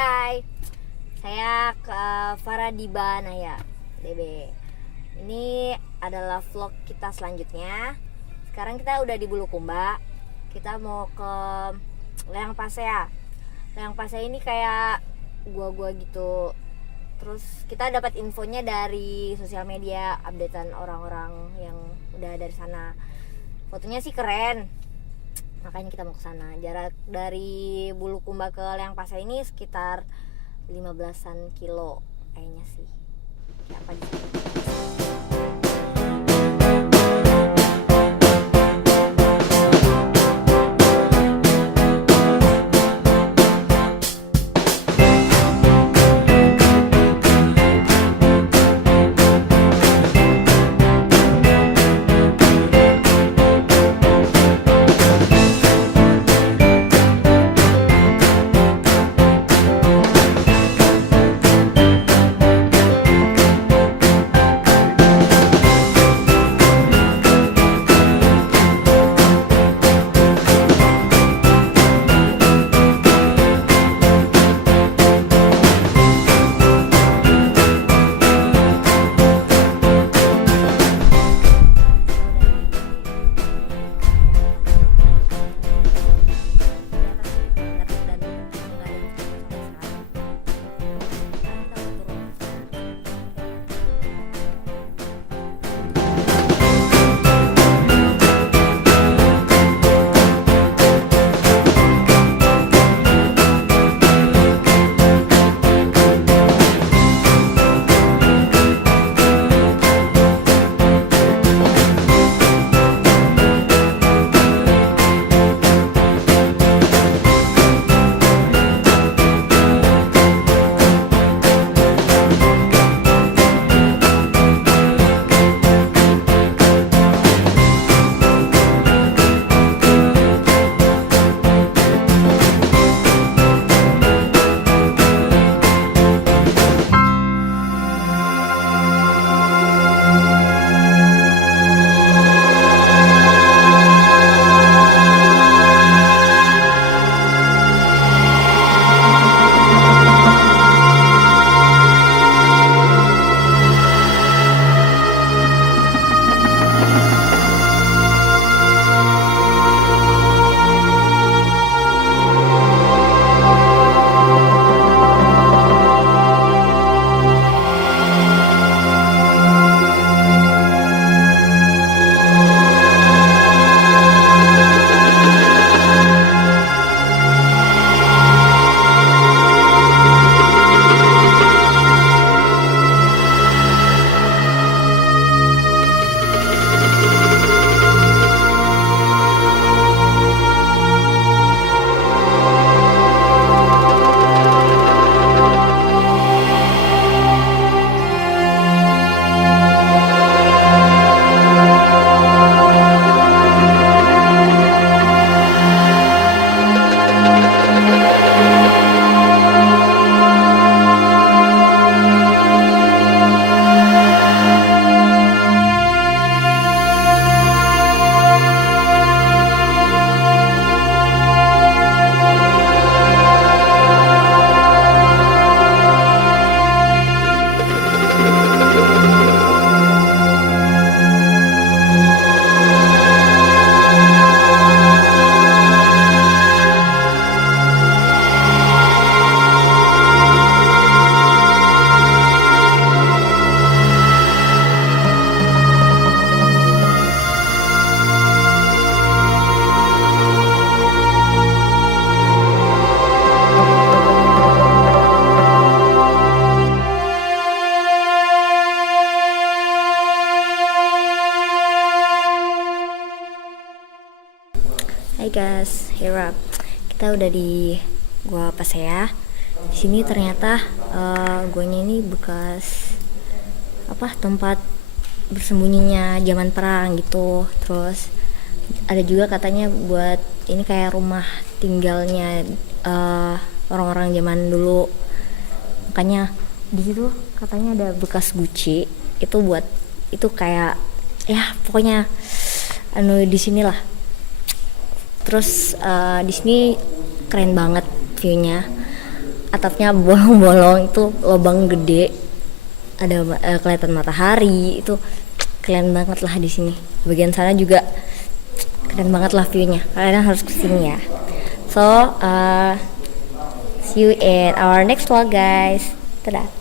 Hai, saya Farah Diba Naya, DB. Ini adalah vlog kita selanjutnya. Sekarang kita udah di Bulukumba. Kita mau ke Leang Pasea. Leang Pasea ini kayak gua-gua gitu. Terus kita dapat infonya dari sosial media, updatean orang-orang yang udah dari sana. Fotonya sih keren. Makanya kita mau ke sana. Jarak dari Bulukumba ke Leang Pasea ini sekitar 15-an kilo kayaknya sih. Kayak apa di sini? Hai guys, here up. Kita udah di Gua Pasea. Di sini ternyata guanya ini bekas tempat bersembunyinya zaman perang gitu. Terus ada juga katanya buat ini kayak rumah tinggalnya orang-orang zaman dulu. Makanya di situ katanya ada bekas Gucci. Itu buat itu kayak ya pokoknya di sinilah. Terus di sini keren banget view-nya. atapnya bolong-bolong, itu lubang gede, ada kelihatan matahari, itu keren banget lah di sini. Bagian sana juga keren banget lah view-nya. Kalian harus kesini ya. So see you in our next vlog guys. Dadah.